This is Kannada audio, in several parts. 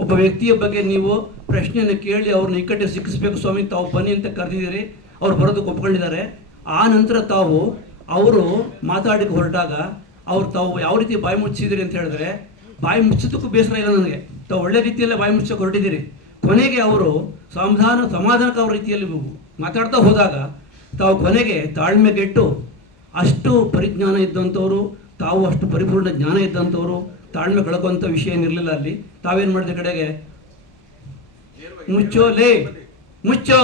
ಒಬ್ಬ ವ್ಯಕ್ತಿಯ ಬಗ್ಗೆ ನೀವು ಪ್ರಶ್ನೆಯನ್ನು ಕೇಳಿ ಅವ್ರನ್ನ ಇಕ್ಕಟ್ಟೆ ಸಿಕ್ಕಿಸ್ಬೇಕು ಸ್ವಾಮಿ, ತಾವು ಬನ್ನಿ ಅಂತ ಕರೆದಿದ್ದೀರಿ, ಅವ್ರು ಬರೋದಕ್ಕೆ ಒಪ್ಕೊಂಡಿದ್ದಾರೆ. ಆ ನಂತರ ತಾವು ಅವರು ಮಾತಾಡಕ್ಕೆ ಹೊರಟಾಗ ಅವ್ರು ತಾವು ಯಾವ ರೀತಿ ಬಾಯಿ ಮುಚ್ಚಿದ್ದೀರಿ ಅಂತ ಹೇಳಿದ್ರೆ, ಬಾಯಿ ಮುಚ್ಚೋದಕ್ಕೂ ಬೇಸರ ಇಲ್ಲ ನನಗೆ. ತಾವು ಒಳ್ಳೆ ರೀತಿಯಲ್ಲೇ ಬಾಯಿ ಮುಚ್ಚಕ್ಕೆ ಹೊರಟಿದ್ದೀರಿ. ಕೊನೆಗೆ ಅವರು ಸಮಾಧಾನ ಸಮಾಧಾನಕ ರೀತಿಯಲ್ಲಿ ಮಾತಾಡ್ತಾ ಹೋದಾಗ ತಾವು ಕೊನೆಗೆ ತಾಳ್ಮೆಗೆಟ್ಟು ಅಷ್ಟು ಪರಿಜ್ಞಾನ ಇದ್ದಂಥವರು, ತಾವು ಅಷ್ಟು ಪರಿಪೂರ್ಣ ಜ್ಞಾನ ಇದ್ದಂಥವ್ರು ತಾಳ್ಮೆ ಕಳ್ಕೊಂಥ ವಿಷಯ ಏನಿರಲಿಲ್ಲ ಅಲ್ಲಿ ತಾವೇನು ಮಾಡಿದ ಕಡೆಗೆ? ಮುಚ್ಚೋ ಲೇ ಮುಚ್ಚೋ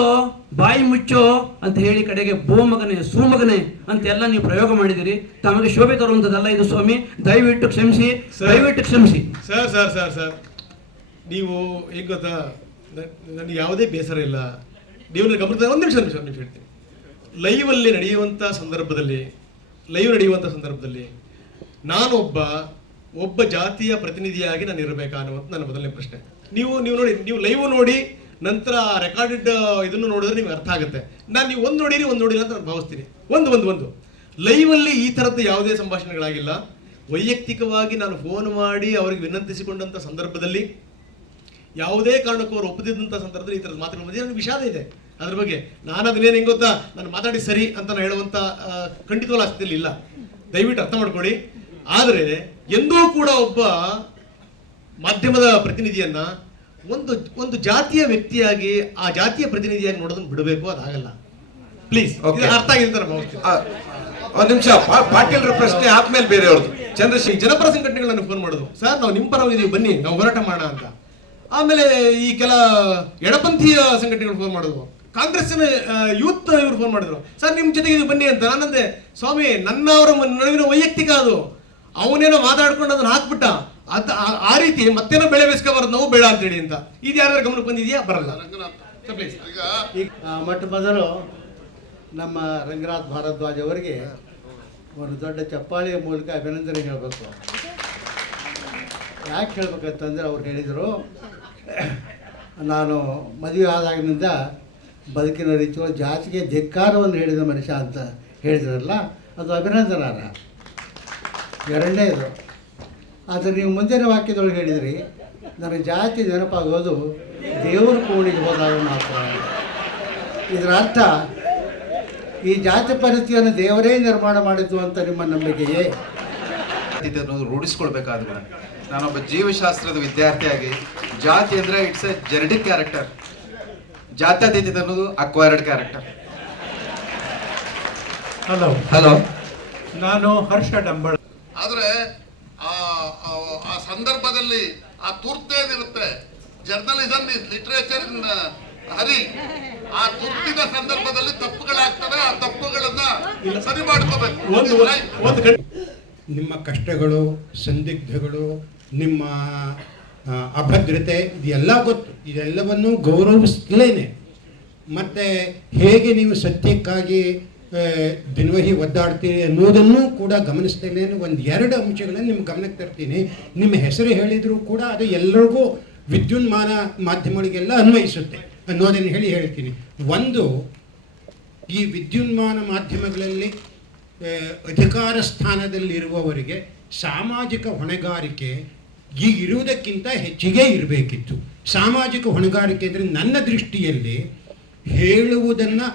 ಬಾಯಿ ಮುಚ್ಚೋ ಅಂತ ಹೇಳಿ ಕಡೆಗೆ ಬೋ ಮಗನೇ ಸೂಮಗನೇ ಅಂತ ಎಲ್ಲ ನೀವು ಪ್ರಯೋಗ ಮಾಡಿದಿರಿ. ತಮಗೆ ಶೋಭೆ ತರುವಂಥದ್ದಲ್ಲ ಇದು ಸ್ವಾಮಿ ದಯವಿಟ್ಟು ಕ್ಷಮಿಸಿ ದಯವಿಟ್ಟು ಕ್ಷಮಿಸಿ. Sir sir sir sir. ನೀವು ಈಗ ಗೊತ್ತಾ? ನನಗೆ ಯಾವುದೇ ಬೇಸರ ಇಲ್ಲ. ನೀವು ನನಗೆ ಗಮನದ ಒಂದು ನಿಮಿಷ ನಿಮಿಷ ನಿಮಿಷ ಹೇಳ್ತೀನಿ. ಲೈವಲ್ಲಿ ನಡೆಯುವಂಥ ಸಂದರ್ಭದಲ್ಲಿ ಲೈವ್ ನಡೆಯುವಂಥ ಸಂದರ್ಭದಲ್ಲಿ ನಾನೊಬ್ಬ ಒಬ್ಬ ಜಾತಿಯ ಪ್ರತಿನಿಧಿಯಾಗಿ ನಾನು ಇರಬೇಕಾ ಅನ್ನುವಂಥ ನನ್ನ ಮೊದಲನೇ ಪ್ರಶ್ನೆ. ನೀವು ನೀವು ನೋಡಿ ನೀವು ಲೈವ್ ನೋಡಿ ನಂತರ ರೆಕಾರ್ಡೆಡ್ ಇದನ್ನು ನೋಡಿದ್ರೆ ನಿಮ್ಗೆ ಅರ್ಥ ಆಗುತ್ತೆ. ನಾನು ನೀವು ಒಂದು ನೋಡಿರಿ ಒಂದು ನೋಡಿರಿ ಅಂತ ನಾನು ಭಾವಿಸ್ತೀನಿ. ಒಂದು ಒಂದು ಒಂದು. ಲೈವಲ್ಲಿ ಈ ಥರದ್ದು ಯಾವುದೇ ಸಂಭಾಷಣೆಗಳಾಗಿಲ್ಲ. ವೈಯಕ್ತಿಕವಾಗಿ ನಾನು ಫೋನ್ ಮಾಡಿ ಅವರಿಗೆ ವಿನಂತಿಸಿಕೊಂಡಂಥ ಸಂದರ್ಭದಲ್ಲಿ ಯಾವುದೇ ಕಾರಣಕ್ಕೂ ಅವರು ಒಪ್ಪದಿದ್ದಂಥ ಸಂದರ್ಭದಲ್ಲಿ ಈ ಥರದ ಮಾತುಗಳ ಮಧ್ಯೆ ನನಗೆ ವಿಷಾದ ಇದೆ. ಅದ್ರ ಬಗ್ಗೆ ನಾನು ಅದನ್ನೇನು ಹೆಂಗೆ ಗೊತ್ತಾ? ನಾನು ಮಾತಾಡಿ ಸರಿ ಅಂತ ನಾನು ಹೇಳುವಂಥ ಆ, ಖಂಡಿತವಾದ ಇಲ್ಲ. ದಯವಿಟ್ಟು ಅರ್ಥ ಮಾಡ್ಕೊಳ್ಳಿ. ಆದರೆ ಎಂದೂ ಕೂಡ ಒಬ್ಬ ಮಾಧ್ಯಮದ ಪ್ರತಿನಿಧಿಯನ್ನ ಒಂದು ಒಂದು ಜಾತಿಯ ವ್ಯಕ್ತಿಯಾಗಿ ಆ ಜಾತಿಯ ಪ್ರತಿನಿಧಿಯಾಗಿ ನೋಡೋದನ್ನ ಬಿಡಬೇಕು ಅದಾಗಲ್ಲ. ಪ್ಲೀಸ್. ಅರ್ಥ ಆಗಿದೆ ಒಂದು ನಿಮಿಷ ಪಾಟೀಲ್ರ ಪ್ರಶ್ನೆ ಆದ್ಮೇಲೆ ಬೇರೆಯವ್ರದ್ದು. ಚಂದ್ರಶೇಖರ್ ಜನಪರ ಸಂಘಟನೆಗಳನ್ನು ಫೋನ್ ಮಾಡೋದು. ಸರ್ ನಾವು ನಿಮ್ಮ ಪರವಾಗಿದ್ದೀವಿ ಬನ್ನಿ ನಾವು ಹೋರಾಟ ಮಾಡೋಣ ಅಂತ. ಆಮೇಲೆ ಈ ಕೆಲ ಎಡಪಂಥೀಯ ಸಂಘಟನೆಗಳು ಫೋನ್ ಮಾಡೋದು. ಕಾಂಗ್ರೆಸ್ಸಿನ ಯೂತ್ ಇವರು ಫೋನ್ ಮಾಡಿದ್ರು. ಸರ್ ನಿಮ್ಮ ಜೊತೆಗೆ ಇದು ಬನ್ನಿ ಅಂತ. ನಾನಂದೆ ಸ್ವಾಮಿ ನನ್ನವರ ನಡುವಿನ ವೈಯಕ್ತಿಕ ಅದು. ಅವನೇನೋ ಮಾತಾಡ್ಕೊಂಡು ಅದನ್ನ ಹಾಕ್ಬಿಟ್ಟ. ಅದ್ ಆ- ರೀತಿ ಮತ್ತೇನೋ ಬೆಳೆ ಬೇಸ್ಕೊಬಾರದು ನಾವು ಬೇಡ ಅಂತೇಳಿ ಅಂತ. ಇದು ಯಾರ್ಯಾರ ಗಮನಕ್ಕೆ ಬಂದಿದೆಯಾ? ಬರಲ್ಲ. ಈಗ ಮೊಟ್ಟ ಮೊದಲು ನಮ್ಮ ರಂಗನಾಥ್ ಭಾರದ್ವಾಜ್ ಅವರಿಗೆ ಒಂದು ದೊಡ್ಡ ಚಪ್ಪಾಳಿಯ ಮೂಲಕ ಅಭಿನಂದನೆ ಹೇಳಬೇಕು. ಯಾಕೆ ಹೇಳ್ಬೇಕಂತಂದ್ರೆ ಅವ್ರು ಹೇಳಿದರು ನಾನು ಮದುವೆ ಆದಾಗಿನಿಂದ ಬದುಕಿನ ರೀತಿಯ ಜಾತಿಗೆ ಧಿಕ್ಕಾರವನ್ನು ಹೇಳಿದ ಮನುಷ್ಯ ಅಂತ ಹೇಳಿದ್ರಲ್ಲ ಅದು ಅಭಿನಂದನಾರ್ಹ. ಎರಡನೇದು. ಆದರೆ ನೀವು ಮುಂದಿನ ವಾಕ್ಯದೊಳಗೆ ಹೇಳಿದ್ರಿ ನನಗೆ ಜಾತಿ ನೆನಪಾಗೋದು ದೇವ್ರ ಕೋಣಿಗೆ ಹೋದಾಗ ಮಾತ್ರ. ಇದರ ಅರ್ಥ ಈ ಜಾತಿ ಪರಿಸ್ಥಿತಿಯನ್ನು ದೇವರೇ ನಿರ್ಮಾಣ ಮಾಡಿದ್ದು ಅಂತ ನಿಮ್ಮ ನಂಬಿಕೆಯೇ? ರೂಢಿಸ್ಕೊಳ್ಬೇಕಾದ್ರೆ. ನಾನೊಬ್ಬ ಜೀವಶಾಸ್ತ್ರದ ವಿದ್ಯಾರ್ಥಿಯಾಗಿ ಜಾತಿ ಅಂದರೆ ಇಟ್ಸ್ ಎ ಜೆನೆಟಿಕ್ ಕ್ಯಾರೆಕ್ಟರ್ ಜಾತ್ಯತೀತ ಅನ್ನೋದು ಅಕ್ವೈರ್ಡ್ ಕ್ಯಾರೆಕ್ಟರ್ ಹಲೋ ಹಲೋ ನಾನು ಹರ್ಷ ಡಂಬಳ. ಆದ್ರೆ ಆ ಆ- ಆ ಸಂದರ್ಭದಲ್ಲಿ ಆ ತುರ್ತೇನಿರುತ್ತೆ ಜರ್ನಲಿಸಮ್ ಇಸ್ ಲಿಟ್ರೇಚರ್ ಹರಿ. ಆ ತುರ್ತಿನ ಸಂದರ್ಭದಲ್ಲಿ ತಪ್ಪುಗಳಾಗ್ತವೆ ಆ ತಪ್ಪುಗಳನ್ನ ಸರಿ ಮಾಡ್ಕೋಬೇಕು. ಒಂದು ಒಂದು ನಿಮ್ಮ ಕಷ್ಟಗಳು ಸಂದಿಗ್ಧಗಳು ನಿಮ್ಮ ಅಭದ್ರತೆ ಇದೆಲ್ಲ ಗೊತ್ತು. ಇದೆಲ್ಲವನ್ನೂ ಗೌರವಿಸಲೇನೆ. ಮತ್ತು ಹೇಗೆ ನೀವು ಸತ್ಯಕ್ಕಾಗಿ ದಿನವಹಿ ಒದ್ದಾಡ್ತೀರಿ ಅನ್ನೋದನ್ನು ಕೂಡ ಗಮನಿಸ್ತೇನೆ ಒಂದು ಎರಡು ಅಂಶಗಳನ್ನು ನಿಮ್ಮ ಗಮನಕ್ಕೆ ತರ್ತೀನಿ. ನಿಮ್ಮ ಹೆಸರು ಹೇಳಿದರೂ ಕೂಡ ಅದು ಎಲ್ಲರಿಗೂ ವಿದ್ಯುನ್ಮಾನ ಮಾಧ್ಯಮಗಳಿಗೆಲ್ಲ ಅನ್ವಯಿಸುತ್ತೆ ಅನ್ನೋದನ್ನು ಹೇಳಿ ಹೇಳ್ತೀನಿ. ಒಂದು, ಈ ವಿದ್ಯುನ್ಮಾನ ಮಾಧ್ಯಮಗಳಲ್ಲಿ ಅಧಿಕಾರ ಸ್ಥಾನದಲ್ಲಿರುವವರಿಗೆ ಸಾಮಾಜಿಕ ಹೊಣೆಗಾರಿಕೆ ಈಗ ಇರುವುದಕ್ಕಿಂತ ಹೆಚ್ಚಿಗೆ ಇರಬೇಕಿತ್ತು. ಸಾಮಾಜಿಕ ಹೊಣೆಗಾರಿಕೆ ಅಂದರೆ ನನ್ನ ದೃಷ್ಟಿಯಲ್ಲಿ ಹೇಳುವುದನ್ನು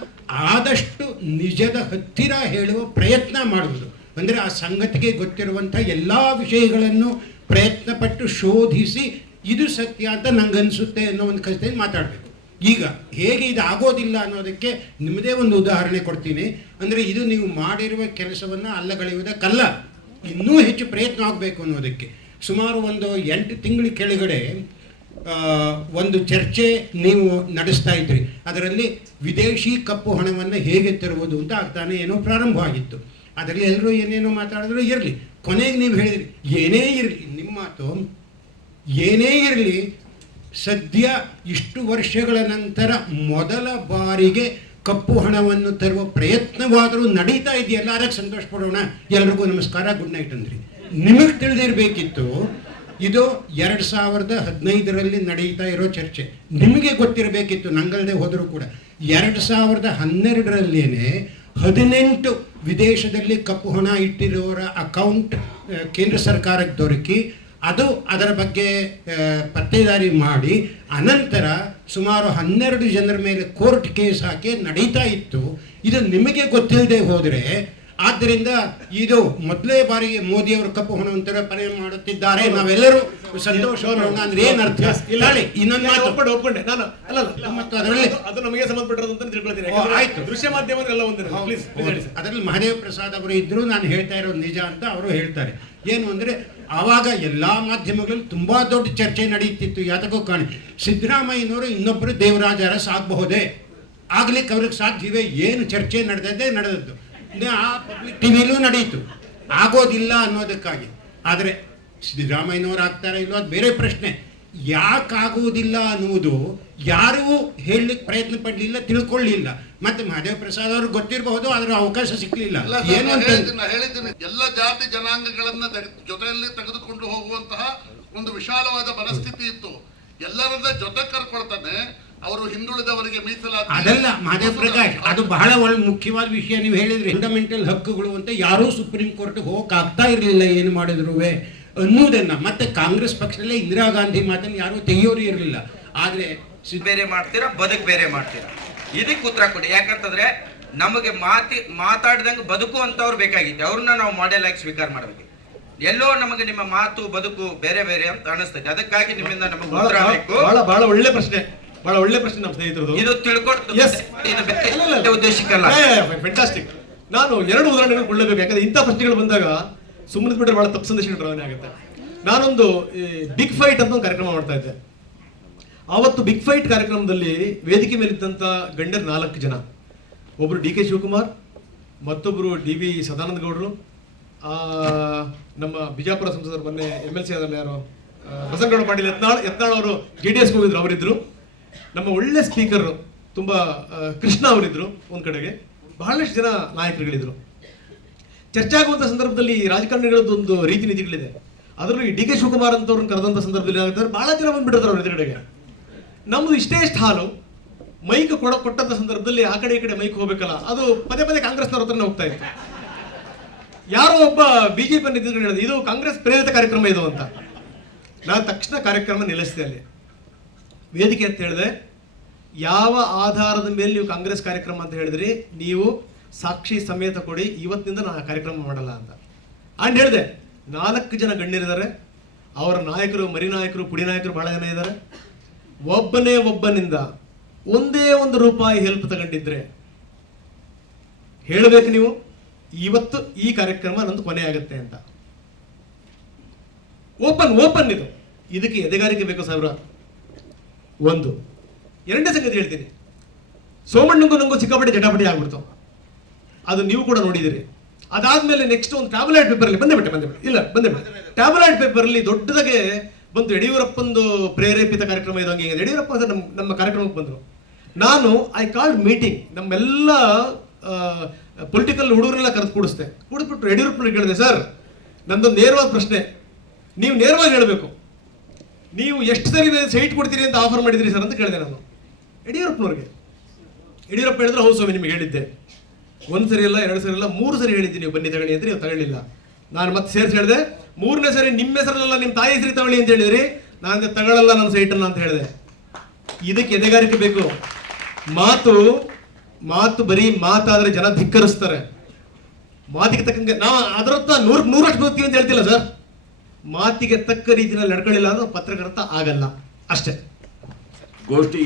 ಆದಷ್ಟು ನಿಜದ ಹತ್ತಿರ ಹೇಳುವ ಪ್ರಯತ್ನ ಮಾಡುವುದು. ಅಂದರೆ ಆ ಸಂಗತಿಗೆ ಗೊತ್ತಿರುವಂಥ ಎಲ್ಲ ವಿಷಯಗಳನ್ನು ಪ್ರಯತ್ನಪಟ್ಟು ಶೋಧಿಸಿ ಇದು ಸತ್ಯ ಅಂತ ನಂಗನ್ಸುತ್ತೆ ಅನ್ನೋ ಒಂದು ಕಥೆಯಲ್ಲಿ ಮಾತಾಡಬೇಕು. ಈಗ ಹೇಗೆ ಇದು ಆಗೋದಿಲ್ಲ ಅನ್ನೋದಕ್ಕೆ ನಿಮ್ಮದೇ ಒಂದು ಉದಾಹರಣೆ ಕೊಡ್ತೀನಿ. ಅಂದರೆ ಇದು ನೀವು ಮಾಡಿರುವ ಕೆಲಸವನ್ನು ಅಲ್ಲಗಳೆಯುವುದಕ್ಕಲ್ಲ, ಇನ್ನೂ ಹೆಚ್ಚು ಪ್ರಯತ್ನ ಆಗಬೇಕು ಅನ್ನೋದಕ್ಕೆ. ಸುಮಾರು ಒಂದು ಎಂಟು ತಿಂಗಳ ಕೆಳಗಡೆ ಒಂದು ಚರ್ಚೆ ನೀವು ನಡೆಸ್ತಾ ಇದ್ರಿ. ಅದರಲ್ಲಿ ವಿದೇಶಿ ಕಪ್ಪು ಹಣವನ್ನು ಹೇಗೆ ತರುವುದು ಅಂತ ಆಗ್ತಾನೆ ಏನೋ ಪ್ರಾರಂಭವಾಗಿತ್ತು. ಅದರಲ್ಲಿ ಎಲ್ಲರೂ ಏನೇನೋ ಮಾತಾಡಿದ್ರು ಇರಲಿ. ಕೊನೆಗೆ ನೀವು ಹೇಳಿದ್ರಿ, ಏನೇ ಇರಲಿ ನಿಮ್ಮ ಮಾತು ಏನೇ ಇರಲಿ, ಸದ್ಯ ಇಷ್ಟು ವರ್ಷಗಳ ನಂತರ ಮೊದಲ ಬಾರಿಗೆ ಕಪ್ಪು ಹಣವನ್ನು ತರುವ ಪ್ರಯತ್ನವಾದರೂ ನಡೀತಾ ಇದೆಯಲ್ಲ? ಅದಕ್ಕೆ ಸಂತೋಷ ಪಡೋಣ. ಎಲ್ರಿಗೂ ನಮಸ್ಕಾರ, ಗುಡ್ ನೈಟ್ ಅಂದ್ರಿ. ನಿಮಗೆ ತಿಳಿದಿರಬೇಕಿತ್ತು ಇದು ಎರಡು ಸಾವಿರದ ಹದಿನೈದರಲ್ಲಿ ನಡೀತಾ ಇರೋ ಚರ್ಚೆ. ನಿಮಗೆ ಗೊತ್ತಿರಬೇಕಿತ್ತು, ನಂಗಲ್ದೆ ಹೋದರೂ ಕೂಡ. ಎರಡು ಸಾವಿರದ ಹನ್ನೆರಡರಲ್ಲೇನೆ ಹದಿನೆಂಟು ವಿದೇಶದಲ್ಲಿ ಕಪ್ಪು ಹಣ ಇಟ್ಟಿರೋರ ಅಕೌಂಟ್ ಕೇಂದ್ರ ಸರ್ಕಾರಕ್ಕೆ ದೊರಕಿ, ಅದು ಅದರ ಬಗ್ಗೆ ಪತ್ತೆದಾರಿ ಪತ್ತೇದಾರಿ ಮಾಡಿ, ಅನಂತರ ಸುಮಾರು ಹನ್ನೆರಡು ಜನರ ಮೇಲೆ ಕೋರ್ಟ್ ಕೇಸ್ ಹಾಕಿ ನಡೀತಾ ಇತ್ತು. ಇದು ನಿಮಗೆ ಗೊತ್ತಿಲ್ಲದೆ ಹೋದರೆ ಆದ್ದರಿಂದ ಇದು ಮೊದಲೇ ಬಾರಿಗೆ ಮೋದಿಯವರು ಕಪ್ಪು ಹಣವಂತರ ಪರೆ ಮಾಡುತ್ತಿದ್ದಾರೆ. ನಾವೆಲ್ಲರೂ ಸಂತೋಷ ಅಂದ್ರೆ ಏನರ್ಥ ಇಲ್ಲ. ತಾಳಿ, ಇನ್ನೊಂದು ನಾನು ಮಾತು. ಒಪ್ಕೊಂಡೆ ಒಪ್ಕೊಂಡೆ. ನಾನು ಅಲ್ಲ ಮತ್ತು ಅದರಲ್ಲಿ. ಅದು- ನಮಗೆ ಸಂಬಂಧಪಟ್ಟಿರೋದು ಅಂತ ತಿಳ್ಕೊಳ್ತೀನಿ. ಆಯ್ತು. ದೃಶ್ಯ ಮಾಧ್ಯಮ ಅಂದ್ರೆ ಎಲ್ಲ ಒಂದೇ ಪ್ಲೀಸ್ ಅದರಲ್ಲಿ ಮಹದೇವ್ ಪ್ರಸಾದ್ ಅವರು ಇದ್ರು ನಾನು ಹೇಳ್ತಾ ಇರೋದು ನಿಜ ಅಂತ ಅವರು ಹೇಳ್ತಾರೆ. ಏನು ಅಂದ್ರೆ ಆವಾಗ ಎಲ್ಲಾ ಮಾಧ್ಯಮಗಳಲ್ಲಿ ತುಂಬಾ ದೊಡ್ಡ ಚರ್ಚೆ ನಡೆಯುತ್ತಿತ್ತು. ಯಾತಕ್ಕೂ ಕಾಣಿ. ಸಿದ್ದರಾಮಯ್ಯನವರು ಇನ್ನೊಬ್ಬರು ದೇವರಾಜ ಅರಸ್ ಆಗಬಹುದೇ ಆಗ್ಲಿಕ್ಕೆ ಅವ್ರಿಗೆ ಸಾಧ್ಯವೇ? ಏನು ಚರ್ಚೆ ನಡೆದದ್ದೇ ನಡೆದದ್ದು. ಪಬ್ಲಿಕ್ ಟಿವಿಲೂ ನಡೆಯಿತು. ಆಗೋದಿಲ್ಲ ಅನ್ನೋದಕ್ಕಾಗಿ. ಆದರೆ ಸಿದ್ದರಾಮಯ್ಯನವರು ಆಗ್ತಾರ ಇಲ್ಲೋ ಅದು ಬೇರೆ ಪ್ರಶ್ನೆ. ಯಾಕಾಗುವುದಿಲ್ಲ ಅನ್ನುವುದು ಯಾರಿಗೂ ಹೇಳಲಿಕ್ಕೆ ಪ್ರಯತ್ನ ಪಡಲಿಲ್ಲ ತಿಳ್ಕೊಳ್ಳಿಲ್ಲ. ಮತ್ತೆ ಮಹದೇವ ಪ್ರಸಾದ್ ಅವ್ರಿಗೆ ಗೊತ್ತಿರಬಹುದು ಆದರೆ ಅವಕಾಶ ಸಿಕ್ಕಲಿಲ್ಲ ಏನು ಹೇಳಿದ್ದೀನಿ ಎಲ್ಲ ಜಾತಿ ಜನಾಂಗಗಳನ್ನ ಜೊತೆಯಲ್ಲಿ ತೆಗೆದುಕೊಂಡು ಹೋಗುವಂತಹ ಒಂದು ವಿಶಾಲವಾದ ಪರಿಸ್ಥಿತಿ ಇತ್ತು. ಎಲ್ಲರನ್ನ ಜೊತೆ ಕರ್ಕೊಳ್ತಾನೆ ಅವರು ಹಿಂದುಳಿದವರಿಗೆ ಮೀಸಲಾತಿ ಅದಲ್ಲ ಮಾದೇವ್ ಪ್ರಕಾಶ್ ಅದು ಬಹಳ ಒಳ್ಳೆ ಮುಖ್ಯವಾದ ವಿಷಯ. ನೀವು ಹೇಳಿದ್ರಿ ಫಂಡಮೆಂಟಲ್ ಹಕ್ಕುಗಳು ಅಂತ ಯಾರೂ ಸುಪ್ರೀಂ ಕೋರ್ಟ್ ಹೋಗಕ್ ಆಗ್ತಾ ಇರಲಿಲ್ಲ ಏನು ಮಾಡಿದ್ರು ಅನ್ನೋದನ್ನ ಮತ್ತೆ ಕಾಂಗ್ರೆಸ್ ಪಕ್ಷದಲ್ಲೇ ಇಂದಿರಾ ಗಾಂಧಿ ಮಾತನ್ನು ಯಾರೂ ತೆಗೆಯೋರು ಇರಲಿಲ್ಲ. ಆದ್ರೆ ಬೇರೆ ಮಾಡ್ತೀರಾ ಬದುಕು ಬೇರೆ ಮಾಡ್ತೀರಾ? ಇದಕ್ಕೆ ಉತ್ತರ ಕೊಡಿ. ಯಾಕಂತಂದ್ರೆ ನಮಗೆ ಮಾತಿ ಮಾತಾಡ್ದಂಗೆ ಬದುಕು ಅಂತವ್ರು ಬೇಕಾಗಿತ್ತು. ಅವ್ರನ್ನ ನಾವು ಮಾಡೆಲ್ ಆಗಿ ಸ್ವೀಕಾರ ಮಾಡಬೇಕು. ಎಲ್ಲೋ ನಮಗೆ ನಿಮ್ಮ ಮಾತು ಬದುಕು ಬೇರೆ ಬೇರೆ ಅಂತ ಅನಿಸ್ತೈತೆ. ಅದಕ್ಕಾಗಿ ನಿಮ್ಮಿಂದ ನಮಗೆ ಬಹಳ ಉತ್ತರ ಬೇಕು. ಬಹಳ ಬಹಳ ಒಳ್ಳೆ ಪ್ರಶ್ನೆ. ಬಹಳ ಒಳ್ಳೆ ಪ್ರಶ್ನೆ ನಮ್ಮ ಸ್ನೇಹಿತರದು. ಇದು ತಿಳ್ಕೊಂಡು ಉದ್ದೇಶಕ್ಕಲ್ಲ. ಫ್ಯಾಂಟಾಸ್ಟಿಕ್ ನಾನು ಎರಡು ಉದಾಹರಣೆಗಳು ಕೊಡಲೇಬೇಕು. ಯಾಕಂದ್ರೆ ಇಂಥ ಪ್ರಶ್ನೆಗಳು ಬಂದಾಗ ಸುಮ್ಮನೆ ಬಿಟ್ಟರೆ ಬಹಳ ತಪ್ಪು ಸಂದೇಶ ರವಾನೆ ಆಗುತ್ತೆ. ನಾನೊಂದು ಬಿಗ್ ಫೈಟ್ ಅಂತ ಒಂದು ಕಾರ್ಯಕ್ರಮ ಮಾಡ್ತಾ ಇದ್ದೆ. ಆವತ್ತು ಬಿಗ್ ಫೈಟ್ ಕಾರ್ಯಕ್ರಮದಲ್ಲಿ ವೇದಿಕೆ ಮೇಲಿದ್ದಂಥ ಗಂಡರು ನಾಲ್ಕು ಜನ. ಒಬ್ಬರು ಡಿ ಕೆ ಶಿವಕುಮಾರ್ ಮತ್ತೊಬ್ಬರು ಡಿ ವಿ ಸದಾನಂದ ಗೌಡರು ಆ, ನಮ್ಮ ಬಿಜಾಪುರ ಸಂಸದರು ಮೊನ್ನೆ ಎಂ ಎಲ್ ಸಿ ಆದಲ್ಲ ಯಾರು ಬಸನಗೌಡ ಪಾಟೀಲ್ ಯತ್ನಾಳ್ ಯತ್ನಾಳ್ ಅವರು ಜೆ ಡಿ ಎಸ್ ಹೋಗಿದ್ರು. ಅವರಿದ್ರು. ನಮ್ಮ ಒಳ್ಳೆ ಸ್ಪೀಕರ್ ತುಂಬಾ ಕೃಷ್ಣ ಅವರಿದ್ರು ಒಂದ್ ಕಡೆಗೆ. ಬಹಳಷ್ಟು ಜನ ನಾಯಕರುಗಳಿದ್ರು. ಚರ್ಚೆ ಆಗುವಂತ ಸಂದರ್ಭದಲ್ಲಿ ಈ ರಾಜಕಾರಣಿಗಳದ್ದು ಒಂದು ರೀತಿ ನೀತಿಗಳಿದೆ ಅದರಲ್ಲೂ ಡಿ ಕೆ ಶಿವಕುಮಾರ್ ಅಂತವ್ರನ್ನ ಕರೆದಂತ ಸಂದರ್ಭದಲ್ಲಿ ಏನಾಗುತ್ತೆ ಬಹಳ ಜನ ಬಂದ್ಬಿಡ್ತಾರೆ ಅವ್ರ ಎದುರುಗಡೆಗೆ ನಮ್ದು ಇಷ್ಟೇ ಇಷ್ಟು ಹಾಲು. ಮೈಕ್ ಕೊಡ, ಕೊಟ್ಟಂತ ಸಂದರ್ಭದಲ್ಲಿ ಆ ಕಡೆ ಈ ಕಡೆ ಮೈಕ್ ಹೋಗ್ಬೇಕಲ್ಲ, ಅದು ಪದೇ ಪದೇ ಕಾಂಗ್ರೆಸ್ನವ್ರ ಹತ್ರನೇ ಹೋಗ್ತಾ ಇತ್ತು. ಯಾರೋ ಒಬ್ಬ ಬಿಜೆಪಿ ಜೆ ಹೇಳಿದ ಇದು ಕಾಂಗ್ರೆಸ್ ಪ್ರೇರಿತ ಕಾರ್ಯಕ್ರಮ ಇದು ಅಂತ. ನಾನು ತಕ್ಷಣ ಕಾರ್ಯಕ್ರಮ ನಿಲ್ಲಿಸಿದೆ ಅಲ್ಲಿ. ವೇದಿಕೆ ಅಂತ ಹೇಳಿದೆ ಯಾವ ಆಧಾರದ ಮೇಲೆ ನೀವು ಕಾಂಗ್ರೆಸ್ ಕಾರ್ಯಕ್ರಮ ಅಂತ ಹೇಳಿದ್ರಿ, ನೀವು ಸಾಕ್ಷಿ ಸಮೇತ ಕೊಡಿ ಇವತ್ತಿನಿಂದ ನಾನು ಕಾರ್ಯಕ್ರಮ ಮಾಡಲ್ಲ ಅಂತ. ಅಂಡ್ ಹೇಳಿದೆ, ನಾಲ್ಕು ಜನ ಗಣ್ಯರಿದ್ದಾರೆ. ಅವರ ನಾಯಕರು, ಮರಿ ನಾಯಕರು, ಪುಡಿ ನಾಯಕರು ಬಹಳ ಜನ ಇದ್ದಾರೆ. ಒಬ್ಬನೇ ಒಬ್ಬನಿಂದ ಒಂದೇ ಒಂದು ರೂಪಾಯಿ ಹೆಲ್ಪ್ ತಗೊಂಡಿದ್ರೆ ಹೇಳಬೇಕು ನೀವು, ಇವತ್ತು ಈ ಕಾರ್ಯಕ್ರಮ ನಂದು ಕೊನೆ ಆಗುತ್ತೆ ಅಂತ. ಓಪನ್ ಓಪನ್ ಇದು. ಇದಕ್ಕೆ ಎದೆಗಾರಿಕೆ ಬೇಕು ಸಾವಿರ ಒಂದು. ಎರಡನೇ ಸಂಗತಿ ಹೇಳ್ತೀನಿ. ಸೋಮಣ್ಣಂಗೂ ನಂಗೂ ಸಿಕ್ಕಾಪಟ್ಟೆ ಜಟಾಪಟಿ ಆಗ್ಬಿಡ್ತು. ಅದು ನೀವು ಕೂಡ ನೋಡಿದಿರಿ ಅದಾದ್ಮೇಲೆ ನೆಕ್ಸ್ಟ್ ಒಂದು ಟ್ಯಾಬ್ಲೆಟ್ ಪೇಪರಲ್ಲಿ ಬಂದೆ ಬಿಟ್ಟೆ ಬಂದೆ ಬಿಟ್ಟೆ. ಇಲ್ಲ, ಬಂದೇ ಬಿಟ್ಟೆ. ಟ್ಯಾಬ್ಲೆಟ್ ಪೇಪರಲ್ಲಿ ದೊಡ್ಡದಾಗೆ ಬಂತು ಯಡಿಯೂರಪ್ಪಂದು ಪ್ರೇರೇಪಿತ ಕಾರ್ಯಕ್ರಮ ಇದು ಹಂಗೆ ಹೀಗೆ. ಯಡಿಯೂರಪ್ಪ ಸರ್ ನಮ್ಮ ನಮ್ಮ ಕಾರ್ಯಕ್ರಮಕ್ಕೆ ಬಂದರು. ನಾನು ಐ ಕಾಲ್ಡ್ ಮೀಟಿಂಗ್ ನಮ್ಮೆಲ್ಲ ಪೊಲಿಟಿಕಲ್ ಹುಡುಗರೆಲ್ಲ ಕರೆದು ಕೂಡಿಸ್ದೆ. ಕೂಡಿಸ್ಬಿಟ್ಟು ಯಡಿಯೂರಪ್ಪನಿಗೆ ಹೇಳಿದೆ ಸರ್, ನಂದೊಂದು ನೇರವಾದ ಪ್ರಶ್ನೆ. ನೀವು ನೇರವಾಗಿ ಹೇಳಬೇಕು. ನೀವು ಎಷ್ಟು ಸರಿ ಸೈಟ್ ಕೊಡ್ತೀರಿ ಅಂತ ಆಫರ್ ಮಾಡಿದ್ರಿ ಸರ್ ಅಂತ ಕೇಳಿದೆ ನಾನು. ಯಡಿಯೂರಪ್ಪನವ್ರಿಗೆ. ಯಡಿಯೂರಪ್ಪ ಹೇಳಿದ್ರೆ, ಹೌದು ಸ್ವಾಮಿ, ನಿಮಗೆ ಹೇಳಿದ್ದೆ. ಒಂದು ಸರಿ ಇಲ್ಲ ಎರಡು ಸರಿ ಇಲ್ಲ ಮೂರು ಸರಿ ಹೇಳಿದ್ದೀನಿ, ನೀವು ಬನ್ನಿ ತಗೊಳ್ಳಿ ಅಂತ ನೀವು ತಗೊಳ್ಳಿಲ್ಲ. ನಾನು ಮತ್ತೆ ಸೇರಿಸಿ ಹೇಳಿದೆ, ಮೂರನೇ ಸರಿ ನಿಮ್ಮ ಹೆಸರಲ್ಲ ನಿಮ್ಮ ತಾಯಿ ಹೆಸರು ತಗೊಳ್ಳಿ ಅಂತ ಹೇಳಿದ್ರಿ. ನಾನು ತಗೊಳ್ಳಲ್ಲ ನನ್ನ ಸೈಟನ್ನು ಅಂತ ಹೇಳಿದೆ. ಇದಕ್ಕೆ ಎದೆಗಾರಿಕೆ ಬೇಕು. ಮಾತು ಮಾತು ಬರೀ ಮಾತಾದರೆ ಜನ ಧಿಕ್ಕರಿಸ್ತಾರೆ. ಮಾತಿಗೆ ತಕ್ಕಂಗೆ, ನಾವು ಅದರತ್ತ ನೂರಕ್ಕೆ ನೂರಷ್ಟು ಬದುಕ್ತೀವಿ ಅಂತ ಹೇಳ್ತಿಲ್ಲ ಸರ್. ಮಾತಿಗೆ ತಕ್ಕ ರೀತಿಯಲ್ಲಿ ನಡ್ಕೊಳ್ಳಿಲ್ಲ ಅಂದ್ರೆ ಪತ್ರಕರ್ತ ಆಗಲ್ಲ. ಅಷ್ಟೇ. ಗೋಷ್ಠಿ